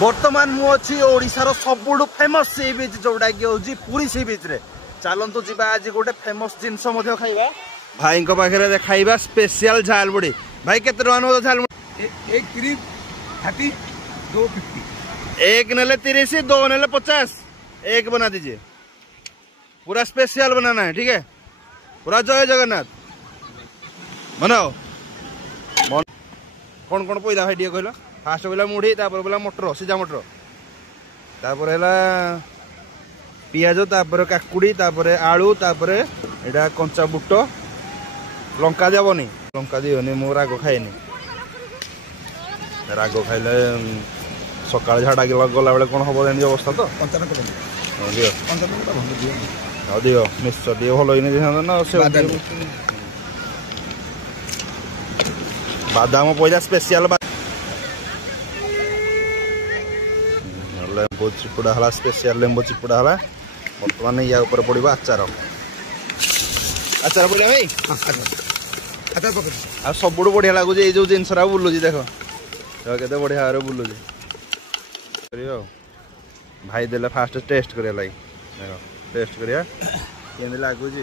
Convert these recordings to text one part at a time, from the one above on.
बर्तमान मुझे ओडिशार सबुठु फेमस सी बीच जोटा कि हूँ पुरी सी बीच रे चलतु जा आज गोटे फेमस जिनस खाइबा भाई पाखे खाइबा स्पेशल झाल मुड़ी भाई केते टका नौ झाल मुड़ी 1 250 एक नेले 30 2 नेले 50 एक बना दीजिए पूरा स्पेशल बनाना है ठीक है पूरा जय जगन्नाथ बनाओ कौन कौन पैदा भाई कहल फास्ट बोला मुढ़ी तापर बोला मटर सीधा मटर तापर है पियाज तापर काकुड़ी तापर आलू तापर एटा कंचा बुट लंका देवनी लंका दिवनी मो राग खाएनी राग खाइले सकाल झाड़ा गला बेले कौन हम जानी अवस्था तो दियो निश्चय दियो भल ना बादाम पैदा स्पेशल लेंबू चिपुड़ा है स्पेशल लेंबू चिपुड़ा है बर्तमान या ऊपर पड़ो आचार आचार पड़ा भाई आ सब बढ़िया लगुच ये जो जिनस बुलूँ देख के बढ़िया भाव बुलूँ भाई देले फास्ट टेस्ट करिया लगी देख टेस्ट करिया केमती लगुच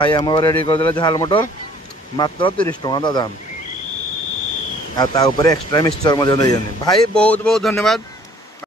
भाई आम रेडी करदे झाल मटर मात्र 30 टका दाम आ एक्सट्रा मिक्सचर भाई बहुत बहुत धन्यवाद।